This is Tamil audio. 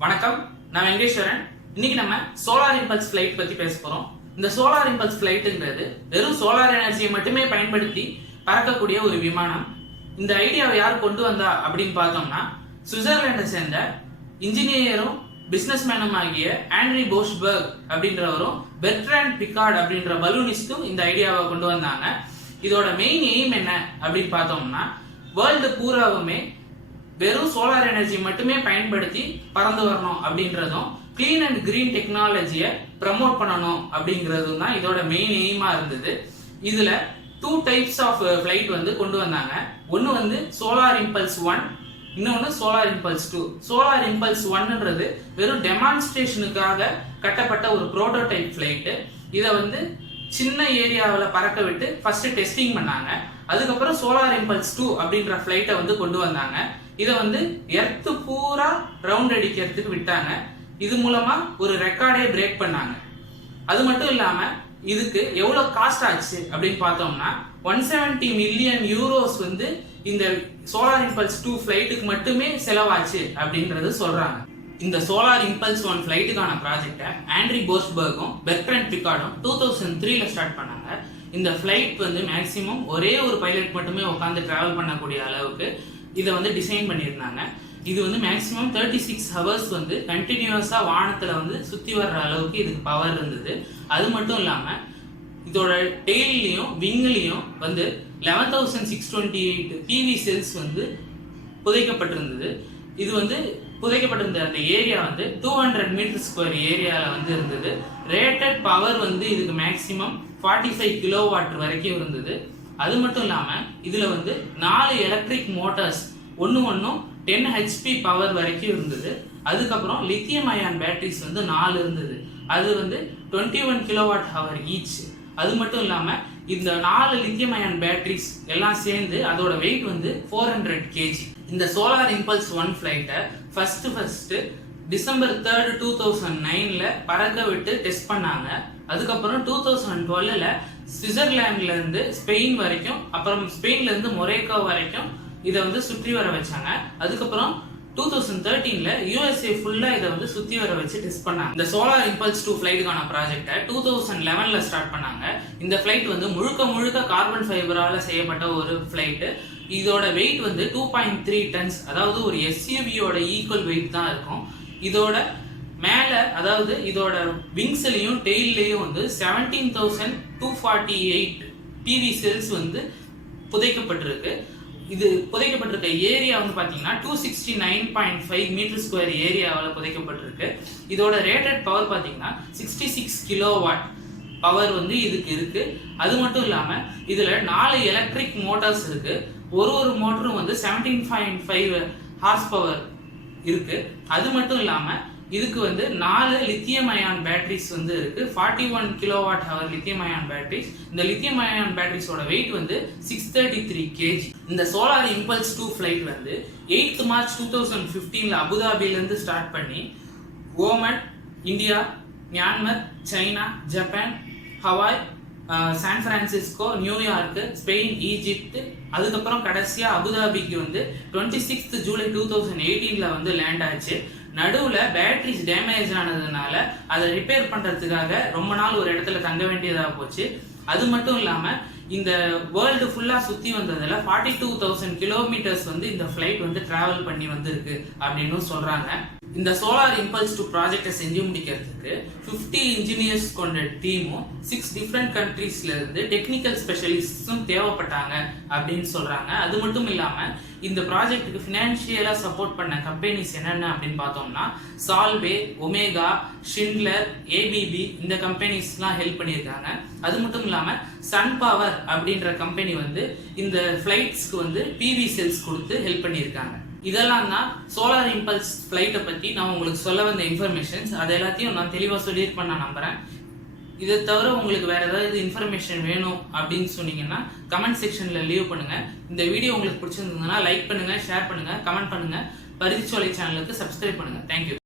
வணக்கம், நான் வெங்கடேஸ்வரன். இன்னைக்கு நம்ம சோலார் இம்பல்ஸ் ஃபிளைட் பத்தி பேச போறோம். இந்த சோலார் இம்பல்ஸ் ஃபிளைட்ங்கிறது வெறும் சோலார் எனர்ஜியை மட்டுமே பயன்படுத்தி பறக்கக்கூடிய ஒரு விமானம். இந்த ஐடியாவை யார் கொண்டு வந்தா அப்படின்னு பார்த்தோம்னா, சுவிட்சர்லாண்டை சேர்ந்த இன்ஜினியரும் பிசினஸ் மேனும் ஆகிய ஆண்ட்ரி போஷ்பர்க் அப்படின்றவரும் பெர்ட்ராண்ட் பிகார்ட் அப்படின்ற பலூனிஸ்டும் இந்த ஐடியாவை கொண்டு வந்தாங்க. இதோட மெயின் எய்ம் என்ன அப்படின்னு பார்த்தோம்னா, வேர்ல்டு பூராவுமே வெறும் சோலார் எனர்ஜி மட்டுமே பயன்படுத்தி பறந்து வரணும் அப்படின்றதும், கிளீன் அண்ட் கிரீன் டெக்னாலஜியை ப்ரமோட் பண்ணணும் அப்படிங்கிறதும் தான் இதோட மெயின் எய்மா இருந்தது. இதுல 2 டைப்ஸ் ஆஃப் ஃபிளைட் கொண்டு வந்தாங்க. ஒன்னு சோலார் இம்பல்ஸ் 1, இன்னொன்னு சோலார் இம்பல்ஸ் 2. சோலார் இம்பல்ஸ் 1ன்றது வெறும் டெமான்ஸ்ட்ரேஷனுக்காக கட்டப்பட்ட ஒரு புரோட்டோடைப் ஃபிளைட். இதை சின்ன ஏரியாவில் பறக்க விட்டு ஃபர்ஸ்ட் டெஸ்டிங் பண்ணாங்க. அதுக்கப்புறம் சோலார் இம்பல்ஸ் 2 அப்படின்ற ஃபிளைட்டை கொண்டு வந்தாங்க. இதை எர்த்து பூரா ரவுண்ட் அடிக்கிறதுக்கு விட்டாங்க. இது மூலமா ஒரு ரெக்கார்டே பிரேக் பண்ணாங்க. அது மட்டும் இல்லாம இதுக்கு எவ்வளவு காஸ்ட் ஆச்சு அப்படின்னு பார்த்தோம்னா, 170 மில்லியன் யூரோஸ் இந்த சோலார் இம்பல்ஸ் 2 ஃபிளைட்டுக்கு மட்டுமே செலவாச்சு அப்படின்றது சொல்றாங்க. இந்த சோலார் இம்பல்ஸ் 1 ஃபிளைட்டுக்கான ப்ராஜெக்டை ஆண்ட்ரி போஷ்பர்கும் பெர்ட்ராண்ட் பிகார்டும் 2003ல ஸ்டார்ட் பண்ணாங்க. இந்த ஃபிளைட் மேக்சிமம் ஒரே ஒரு பைலட் மட்டுமே உட்காந்து டிராவல் பண்ணக்கூடிய அளவுக்கு இதை டிசைன் பண்ணியிருந்தாங்க. இது மேக்சிமம் 36 ஹவர்ஸ் கண்டினியூஸா வானத்துல சுத்தி வர்ற அளவுக்கு இதுக்கு பவர் இருந்தது. அது மட்டும் இல்லாம இதோட டெய்லையும் விங்லையும் 11,628 PV செல்ஸ் புதைக்கப்பட்டிருந்தது. இது புதைக்கப்பட்டிருந்த அந்த ஏரியா 200 மீட்டர் ஸ்கொயர் ஏரியால இருந்தது. ரேட்டட் பவர் இதுக்கு மேக்சிமம் 45 கிலோவாட் வரைக்கும் இருந்தது. அது மட்டும் இல்லாம இதுல 4 எலக்ட்ரிக் மோட்டார்ஸ் ஒன்னும் 10 HP பவர் வரைக்கும் இருந்தது. அதுக்கப்புறம் லித்தியம் அயான் பேட்டரிஸ் 4 இருந்தது. அது 21 கிலோவாட் ஹவர் ஈச். அது மட்டும் இல்லாம இந்த 4 லித்தியம் அயான் பேட்டரிஸ் எல்லாம் சேர்ந்து அதோட வெயிட் 400 kg. இந்த சோலார் இம்பல்ஸ் 1 ஃபிளைட்டை ஃபர்ஸ்ட் டிசம்பர் 3, 2009ல பறக்க விட்டு டெஸ்ட் பண்ணாங்க. அதுக்கப்புறம் 2012ல சுவிட்சர்லாந்துல இருந்து ஸ்பெயின் வரைக்கும், அப்புறம் ஸ்பெயின்ல இருந்து மொரேக்கோ வரைக்கும் இதை சுற்றி வர வச்சாங்க. அதுக்கப்புறம் 2013ல USA ஃபுல்லா இதை சுத்தி வர வச்சு டெஸ்ட் பண்ணாங்க. இந்த சோலார் இம்பல்ஸ் 2 ஃபிளைட்டுக்கான ப்ராஜெக்டை 2011ல ஸ்டார்ட் பண்ணாங்க. இந்த ஃபிளைட் முழுக்க கார்பன் ஃபைபரால செய்யப்பட்ட ஒரு ஃபிளைட். இதோட வெயிட் 2.3 டன்ஸ், அதாவது ஒரு SUVயோட ஈக்குவல் வெயிட் தான் இருக்கும். இதோட மேல, அதாவது இதோட விங்ஸ்லயும் டெய்லையும் 17,248 PV செல்ஸ் புதைக்கப்பட்டிருக்கு. இது புதைக்கப்பட்டிருக்க ஏரியா பாத்தீங்கன்னா 269.5 மீட்டர் ஸ்கொயர் ஏரியாவில் புதைக்கப்பட்டிருக்கு. இதோட ரேட்டட் பவர் பாத்தீங்கன்னா 66 கிலோவாட் பவர் இதுக்கு இருக்கு. அது மட்டும் இல்லாம இதுல 4 எலக்ட்ரிக் மோட்டார்ஸ் இருக்கு. ஒரு மோட்டரும் 17.5 ஹார்ஸ் பவர் இருக்கு. அது மட்டும் இல்லாம இதுக்கு 4 லித்தியம் அயான் பேட்டரிஸ் இருக்கு. 41 kilowatt hour lithium ion batteries. இந்த லித்தியம் அயான் பேட்டரிஸோட வெயிட் 633 kg. இந்த சோலார் இம்பல்ஸ் 2 ஃபிளைட் 8 மார்ச் 2015ல அபுதாபில இருந்து ஸ்டார்ட் பண்ணி Oman, India, Myanmar, China, Japan, Hawaii, San Francisco, New York, Spain, Egypt, அதுக்கப்புறம் கடைசியா அபுதாபிக்கு 26 ஜூலை 2018ல லேண்ட் ஆச்சு. நடுவுல பேட்டரிஸ் டேமேஜ் ஆனதுனால அதை ரிப்பேர் பண்றதுக்காக ரொம்ப நாள் ஒரு இடத்துல தங்க வேண்டியதா போச்சு. அது மட்டும் இல்லாம இந்த வேர்ல்டு ஃபுல்லா சுத்தி வந்ததுல 42,000 கிலோமீட்டர்ஸ் இந்த ஃபிளைட் டிராவல் பண்ணி வந்திருக்கு அப்படின்னு சொல்றாங்க. இந்த சோலார் இம்பல்ஸ் 2 ப்ராஜெக்டை செஞ்சு முடிக்கிறதுக்கு 50 இன்ஜினியர்ஸ் கொண்ட டீமும் 6 டிஃப்ரெண்ட் கண்ட்ரீஸ்ல இருந்து டெக்னிக்கல் ஸ்பெஷலிஸ்டும் தேவைப்பட்டாங்க அப்படின்னு சொல்றாங்க. அது மட்டும் இல்லாம இந்த ப்ராஜெக்டுக்கு ஃபினான்ஷியலா சப்போர்ட் பண்ண கம்பெனிஸ் என்னென்ன அப்படின்னு பார்த்தோம்னா, சால்வே, ஒமேகா, ஷிண்ட்லர், ABB இந்த கம்பெனிஸ்லாம் ஹெல்ப் பண்ணியிருக்காங்க. அது மட்டும் இல்லாம சன் பவர் அப்படின்ற கம்பெனி இந்த ஃபிளைட்ஸ்க்கு PV செல்ஸ் கொடுத்து ஹெல்ப் பண்ணியிருக்காங்க. இதெல்லாம் தான் சோலார் இம்பல்ஸ் ஃபிளைட்டை பத்தி நான் உங்களுக்கு சொல்ல வந்த இன்ஃபர்மேஷன்ஸ். அது எல்லாத்தையும் நான் தெளிவாக சொல்லியிருப்பேன் நான் நம்புறேன். இதை தவிர உங்களுக்கு வேற ஏதாவது இன்ஃபர்மேஷன் வேணும் அப்படின்னு சொன்னீங்கன்னா கமெண்ட் செக்ஷன்ல லீவ் பண்ணுங்க. இந்த வீடியோ உங்களுக்கு பிடிச்சிருந்ததுன்னா லைக் பண்ணுங்க, ஷேர் பண்ணுங்க, கமெண்ட் பண்ணுங்க. பரிதிச்சோலை சேனலுக்கு சப்ஸ்கிரைப் பண்ணுங்க. தேங்க்யூ.